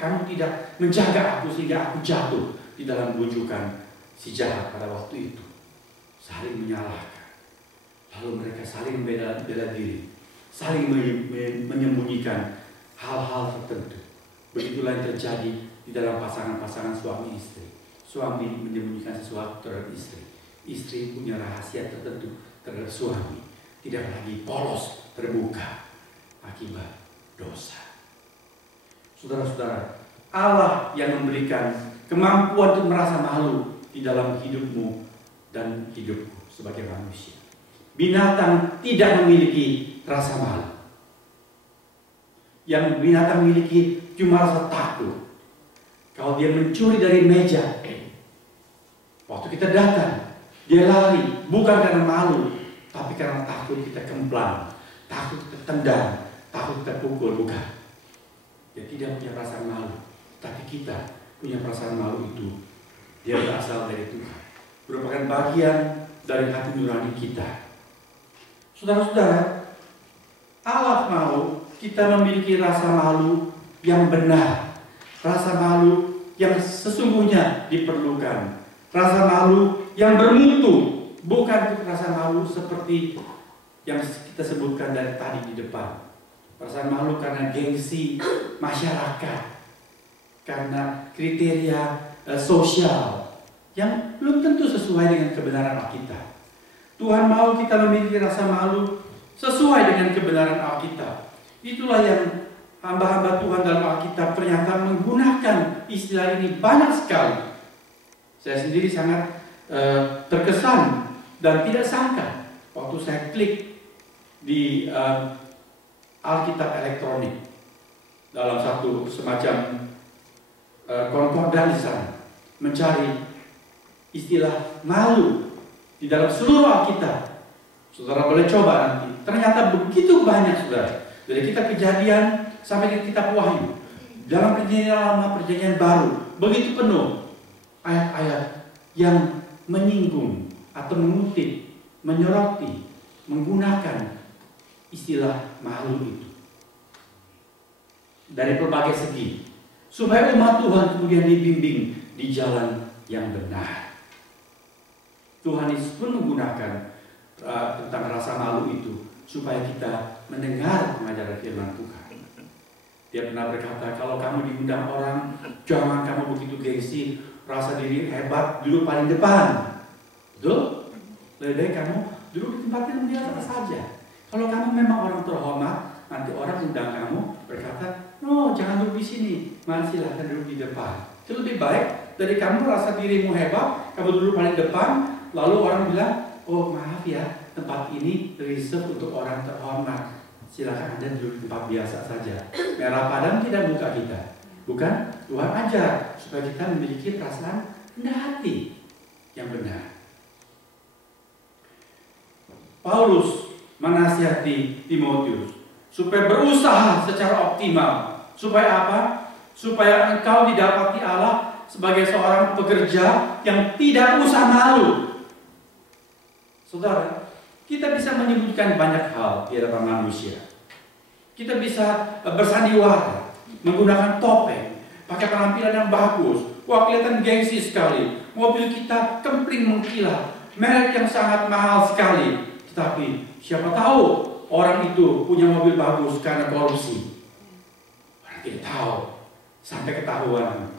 kamu tidak menjaga aku sehingga aku jatuh di dalam bujukan si jahat pada waktu itu. Saling menyalahkan. Lalu mereka saling bela diri, saling menyembunyikan hal-hal tertentu. Begitulah yang terjadi di dalam pasangan-pasangan suami istri. Suami menyembunyikan sesuatu terhadap istri. Istri punya rahasia tertentu terhadap suami. Tidak lagi polos, terbuka akibat dosa. Saudara-saudara, Allah yang memberikan kemampuan untuk merasa malu di dalam hidupmu dan hidupku sebagai manusia. Binatang tidak memiliki rasa malu. Yang binatang miliki cuma rasa takut. Kalau dia mencuri dari meja, waktu kita datang, dia lari, bukan karena malu, tapi karena takut kita kemplang, takut kita tendang, takut kita pukul, bukan. Dia tidak punya perasaan malu, tapi kita punya perasaan malu itu. Dia berasal dari Tuhan, merupakan bagian dari hati nurani kita. Saudara-saudara, Allah mau kita memiliki rasa malu yang benar, rasa malu yang sesungguhnya diperlukan, rasa malu yang bermutu, bukan rasa malu seperti yang kita sebutkan dari tadi di depan. Rasa malu karena gengsi masyarakat, karena kriteria sosial yang belum tentu sesuai dengan kebenaran Alkitab. Tuhan mau kita memiliki rasa malu sesuai dengan kebenaran Alkitab. Itulah yang hamba-hamba Tuhan dalam Alkitab ternyata menggunakan istilah ini banyak sekali. Saya sendiri sangat terkesan dan tidak sangka waktu saya klik di Alkitab elektronik dalam satu semacam konkordan di sana, mencari istilah malu di dalam seluruh Alkitab. Saudara boleh coba nanti. Ternyata begitu banyak, saudara. Dari kitab Kejadian sampai ke kitab Wahyu, dalam Perjanjian Lama, Perjanjian Baru, begitu penuh ayat-ayat yang menyinggung atau mengutip, menyoroti, menggunakan istilah malu itu dari berbagai segi, supaya umat Tuhan kemudian dibimbing di jalan yang benar. Tuhan Yesus pun menggunakan tentang rasa malu itu supaya kita mendengar pengajaran firman Tuhan. Dia pernah berkata, kalau kamu diundang orang, jangan kamu begitu gengsi, rasa diri hebat, duduk paling depan. Betul? Lebih baik kamu duduk di tempat yang biasa saja. Kalau kamu memang orang terhormat, nanti orang undang kamu berkata, no, jangan duduk di sini, mari silahkan duduk di depan. Itu lebih baik dari kamu rasa dirimu hebat, kamu duduk paling depan, lalu orang bilang, oh maaf ya, tempat ini reserve untuk orang terhormat. Silakan Anda duduk di tempat biasa saja. Merah padam tidak buka kita. Bukan? Tuhan ajar supaya kita memiliki perasaan rendah hati yang benar. Paulus menasihati Timotius supaya berusaha secara optimal. Supaya apa? Supaya engkau didapati Allah sebagai seorang pekerja yang tidak usah malu. Saudara, kita bisa menyebutkan banyak hal di hadapan manusia. Kita bisa bersandiwara, menggunakan topeng, pakai penampilan yang bagus. Wah, kelihatan gengsi sekali. Mobil kita kempling mengkilat, merek yang sangat mahal sekali. Tetapi siapa tahu orang itu punya mobil bagus karena korupsi. Orang tidak tahu, sampai ketahuan.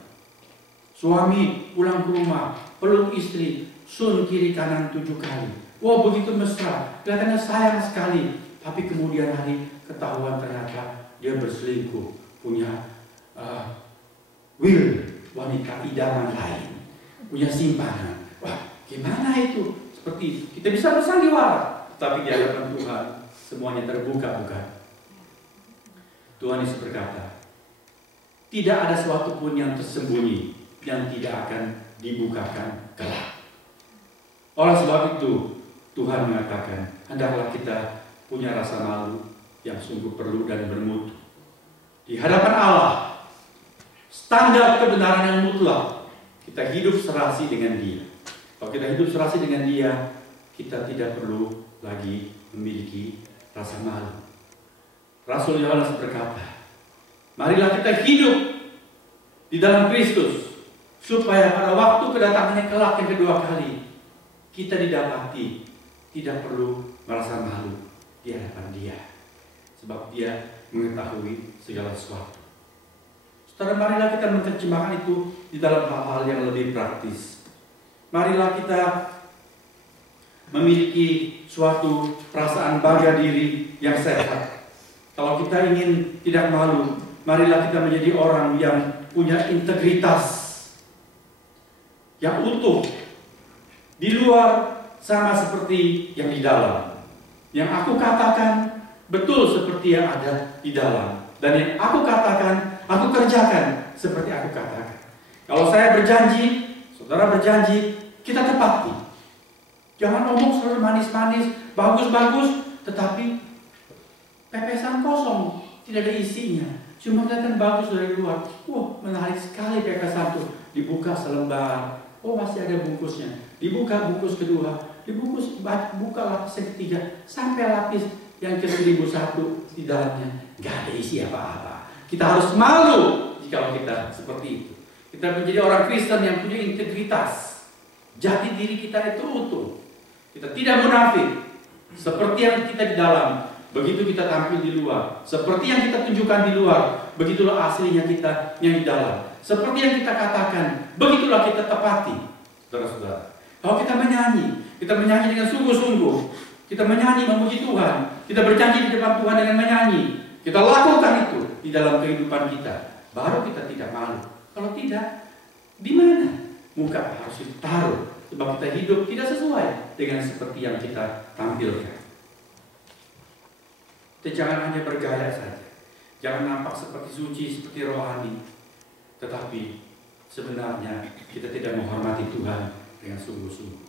Suami pulang ke rumah, peluk istri, sun kiri kanan 7 kali. Wah, begitu mesra, kelihatannya sayang sekali. Tapi kemudian hari ketahuan ternyata dia berselingkuh, punya wanita idaman lain, punya simpanan. Wah, gimana itu? Seperti itu. Kita bisa bersandiwara, tapi di hadapan Tuhan semuanya terbuka, bukan? Tuhan Yesus berkata, tidak ada sesuatu pun yang tersembunyi yang tidak akan dibukakan kelak. Oleh sebab itu, Tuhan mengatakan, hendaklah kita punya rasa malu yang sungguh perlu dan bermutu. Di hadapan Allah, standar kebenaran yang mutlak, kita hidup serasi dengan Dia. Kalau kita hidup serasi dengan Dia, kita tidak perlu lagi memiliki rasa malu. Rasul Yohanes berkata, marilah kita hidup di dalam Kristus, supaya pada waktu kedatangannya kelak yang kedua kali, kita didapati tidak perlu merasa malu di hadapan Dia, sebab Dia mengetahui segala sesuatu. Saudara, marilah kita menerjemahkan itu di dalam hal-hal yang lebih praktis. Marilah kita memiliki suatu perasaan bangga diri yang sehat. Kalau kita ingin tidak malu, marilah kita menjadi orang yang punya integritas yang utuh. Di luar sama seperti yang di dalam. Yang aku katakan betul seperti yang ada di dalam. Dan yang aku katakan, aku kerjakan seperti aku katakan. Kalau saya berjanji, saudara berjanji, kita tepati. Jangan ngomong selalu manis-manis, bagus-bagus, tetapi pepesan kosong, tidak ada isinya. Cuma kelihatan bagus dari luar. Wah, menarik sekali pepesan itu. Dibuka selembar. Oh, masih ada bungkusnya. Dibuka bungkus kedua. Buka lapis yang ketiga. Sampai lapis yang ke-1001 di dalamnya. Gak ada isi apa-apa. Kita harus malu jika kita seperti itu. Kita menjadi orang Kristen yang punya integritas. Jati diri kita itu utuh. Kita tidak munafik. Seperti yang kita di dalam, begitu kita tampil di luar. Seperti yang kita tunjukkan di luar, begitulah aslinya kita yang di dalam. Seperti yang kita katakan, begitulah kita tepati. Saudara-saudara, kalau kita menyanyi dengan sungguh-sungguh, kita menyanyi memuji Tuhan, kita berjanji di depan Tuhan dengan menyanyi, kita lakukan itu di dalam kehidupan kita, baru kita tidak malu. Kalau tidak, di mana muka harus ditaruh? Sebab kita hidup tidak sesuai dengan seperti yang kita tampilkan. Kita jangan hanya bergaya saja. Jangan nampak seperti suci, seperti rohani. Tetapi sebenarnya kita tidak menghormati Tuhan dengan sungguh-sungguh.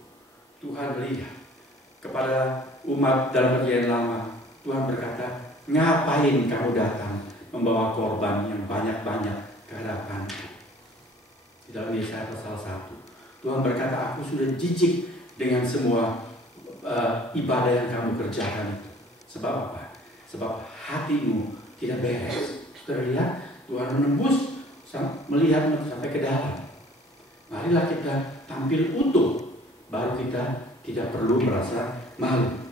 Tuhan melihat kepada umat dalam perjanjian lama. Tuhan berkata, ngapain kamu datang membawa korban yang banyak-banyak ke hadapanku? Di dalam Yesaya pasal 1. Tuhan berkata, aku sudah jijik dengan semua ibadah yang kamu kerjakan itu. Sebab apa? Sebab hatimu tidak beres. Saudara lihat, Tuhan menembus, melihat sampai ke dalam. Marilah kita tampil utuh, baru kita tidak perlu merasa malu.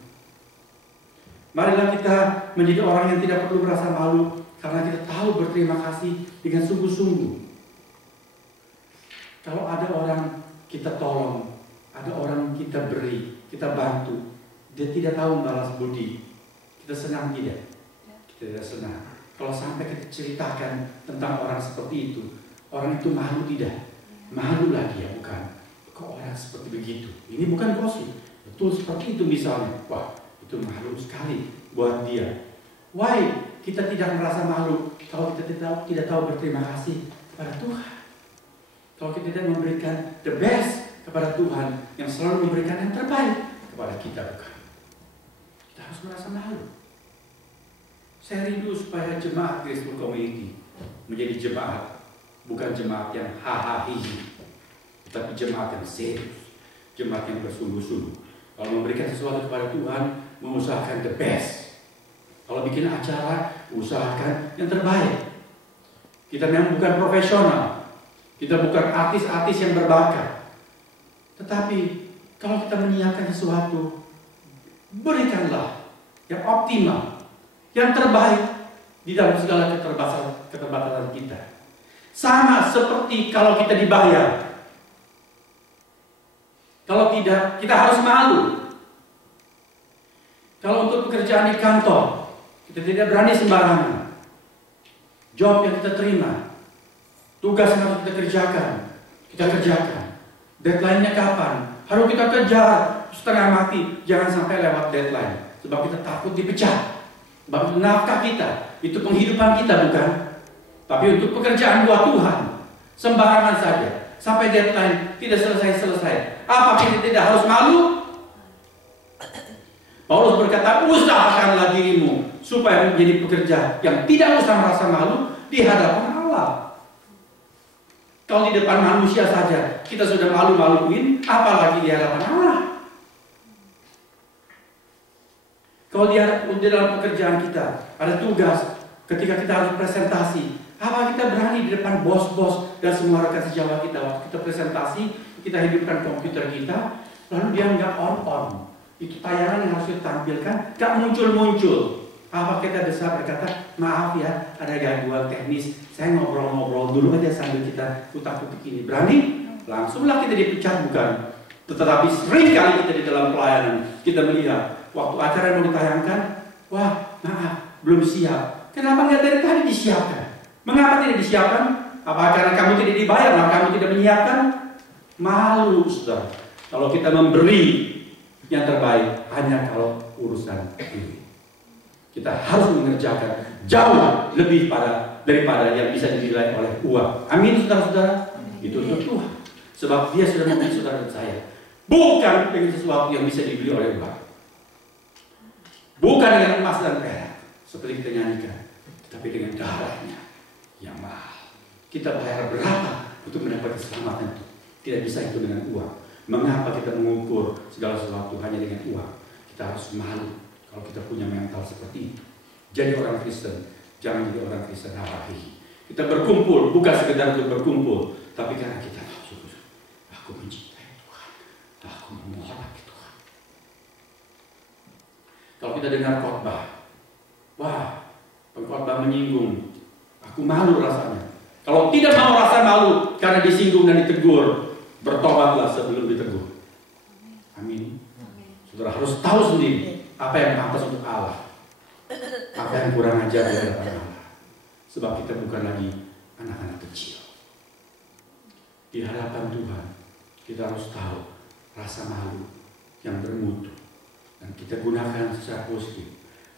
Marilah kita menjadi orang yang tidak perlu merasa malu, karena kita tahu berterima kasih dengan sungguh-sungguh. Kalau ada orang kita tolong, ada orang kita beri, kita bantu, dia tidak tahu membalas budi, kita senang tidak? Kita tidak senang. Kalau sampai kita ceritakan tentang orang seperti itu, orang itu malu tidak? Malulah dia, bukan? Kok orang seperti begitu? Ini bukan gosip, betul seperti itu misalnya. Wah, itu malu sekali buat dia. Why kita tidak merasa malu kalau kita tidak tahu berterima kasih kepada Tuhan? Kalau kita tidak memberikan the best kepada Tuhan yang selalu memberikan yang terbaik kepada kita, bukan? Kita harus merasa malu. Saya rindu supaya jemaat Grace Community menjadi jemaat, bukan jemaat yang hahaha, tapi jemaat yang serius, jemaat yang bersungguh-sungguh. Kalau memberikan sesuatu kepada Tuhan, mengusahakan the best. Kalau bikin acara, usahakan yang terbaik. Kita memang bukan profesional. Kita bukan artis-artis yang berbakat. Tetapi kalau kita menyiapkan sesuatu, berikanlah yang optimal, yang terbaik di dalam segala keterbatasan kita. Sama seperti kalau kita dibayar. Kalau tidak, kita harus malu. Kalau untuk pekerjaan di kantor, kita tidak berani sembarangan. Job yang kita terima, tugas yang harus kita kerjakan. Deadline-nya kapan? Harus kita kejar setengah mati, jangan sampai lewat deadline. Sebab kita takut dipecat. Sebab itu nafkah kita, itu penghidupan kita, bukan? Tapi untuk pekerjaan buat Tuhan, sembarangan saja. Sampai deadline tidak selesai. Apa kita tidak harus malu? Paulus berkata, usahakanlah dirimu supaya menjadi pekerja yang tidak usah merasa malu di hadapan Allah. Kalau di depan manusia saja kita sudah malu-maluin, apalagi di hadapan Allah. Kalau di dalam pekerjaan kita ada tugas, ketika kita harus presentasi, apa kita kita berani di depan bos-bos dan semua rekan sejawat kita, waktu kita presentasi, kita hidupkan komputer kita, lalu dia nggak on. Itu tayangan yang harus ditampilkan, nggak muncul-muncul. Apa kita bisa berkata, maaf ya, ada gangguan teknis, saya ngobrol-ngobrol dulu aja sambil kita utak-utik ini. Berani? Langsunglah kita dipecat, bukan? Tetapi sering kali kita di dalam pelayanan, kita melihat, waktu acara mau ditayangkan, wah maaf, belum siap. Kenapa nggak dari tadi disiapkan? Mengapa tidak disiapkan? Apa karena kamu tidak dibayar, maka kamu tidak menyiapkan? Malu, saudara. Kalau kita memberi yang terbaik, hanya kalau urusan diri. Kita harus mengerjakan jauh lebih daripada yang bisa dinilai oleh uang. Amin, saudara-saudara. Itu untuk Tuhan. Sebab Dia sudah memberi saudara dan saya. Bukan dengan sesuatu yang bisa dibeli oleh uang. Bukan dengan emas dan perak, seperti kita nyanyikan, tapi dengan darahnya yang mahal. Kita bayar berapa untuk mendapat keselamatan itu? Tidak bisa itu dengan uang. Mengapa kita mengukur segala sesuatu hanya dengan uang? Kita harus malu kalau kita punya mental seperti itu. Jadi orang Kristen, jangan jadi orang Kristen harahi. Kita berkumpul, bukan sekedar untuk berkumpul, tapi karena kita aku mencintai Tuhan, aku menghormati Tuhan. Kalau kita dengar khotbah, wah, pengkhotbah menyinggung, aku malu rasanya. Kalau tidak mau rasa malu karena disinggung dan ditegur, bertobatlah sebelum ditegur. Amin. Saudara harus tahu sendiri apa yang pantas untuk Allah, apa yang kurang ajar di hadapan Allah. Sebab kita bukan lagi anak-anak kecil. Di hadapan Tuhan, kita harus tahu rasa malu yang bermutu. Dan kita gunakan secara positif.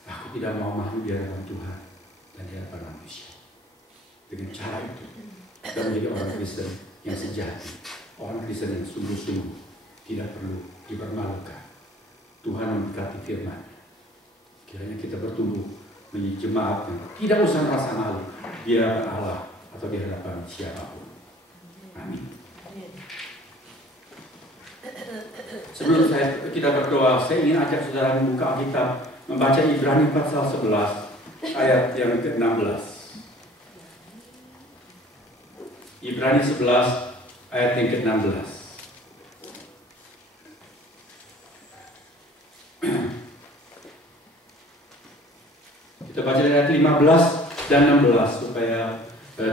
Aku tidak mau malu di hadapan Tuhan dan di hadapan manusia. Dengan cara itu, kita menjadi orang Kristen yang sejati. Orang Kristen yang sungguh-sungguh tidak perlu dipermalukan. Tuhan memberkati firman. Kiranya kita bertumbuh menjadi jemaat yang tidak usah merasa malu di hadapan Allah atau di hadapan siapapun. Amin. Sebelum kita berdoa, saya ingin ajak saudara membuka Alkitab, membaca Ibrani pasal 11 ayat yang ke-16. Ibrani 11 ayat yang ke-16. Kita baca dari ayat 15 dan 16 supaya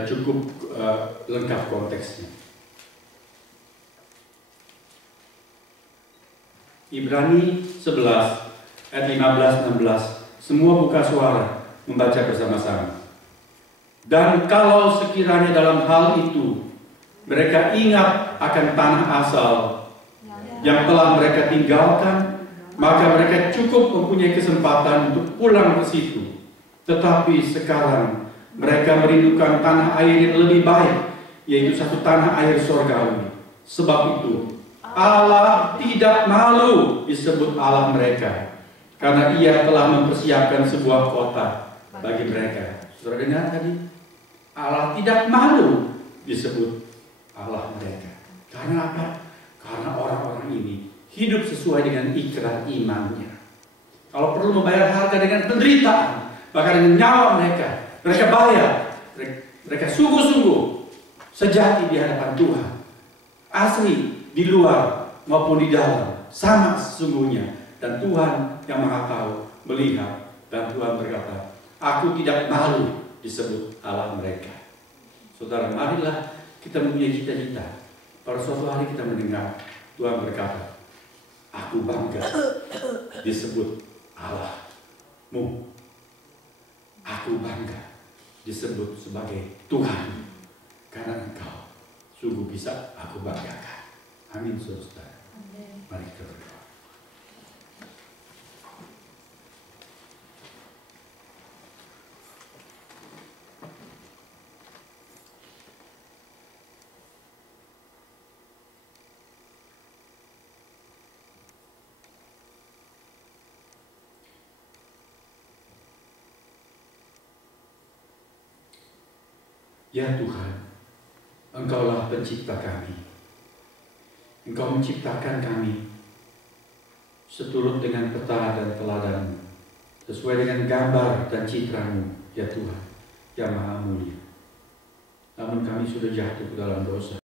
cukup lengkap konteksnya. Ibrani 11 ayat 15-16. Semua buka suara membaca bersama-sama. Dan kalau sekiranya dalam hal itu mereka ingat akan tanah asal yang telah mereka tinggalkan, maka mereka cukup mempunyai kesempatan untuk pulang ke situ. Tetapi sekarang mereka merindukan tanah air yang lebih baik, yaitu satu tanah air surgawi. Sebab itu Allah tidak malu disebut Allah mereka, karena Ia telah mempersiapkan sebuah kota bagi mereka. Saudara dengar tadi? Allah tidak malu disebut Allah mereka. Karena apa? Karena orang-orang ini hidup sesuai dengan ikrar imannya. Kalau perlu membayar harga dengan penderitaan, bahkan dengan nyawa mereka bayar. Mereka sungguh-sungguh sejati di hadapan Tuhan. Asli di luar maupun di dalam sama sesungguhnya. Dan Tuhan yang Maha Tahu melihat, dan Tuhan berkata, aku tidak malu disebut Allah mereka. Saudara, marilah kita mempunyai cita-cita. Pada suatu hari kita mendengar Tuhan berkata, aku bangga disebut Allahmu. Aku bangga disebut sebagai Tuhan, karena Engkau sungguh bisa aku banggakan. Amin, saudara. Mari kita berdoa. Ya Tuhan, Engkaulah pencipta kami. Engkau menciptakan kami seturut dengan peta dan teladan-Mu, sesuai dengan gambar dan citra-Mu, ya Tuhan, yang Maha Mulia. namun kami sudah jatuh ke dalam dosa.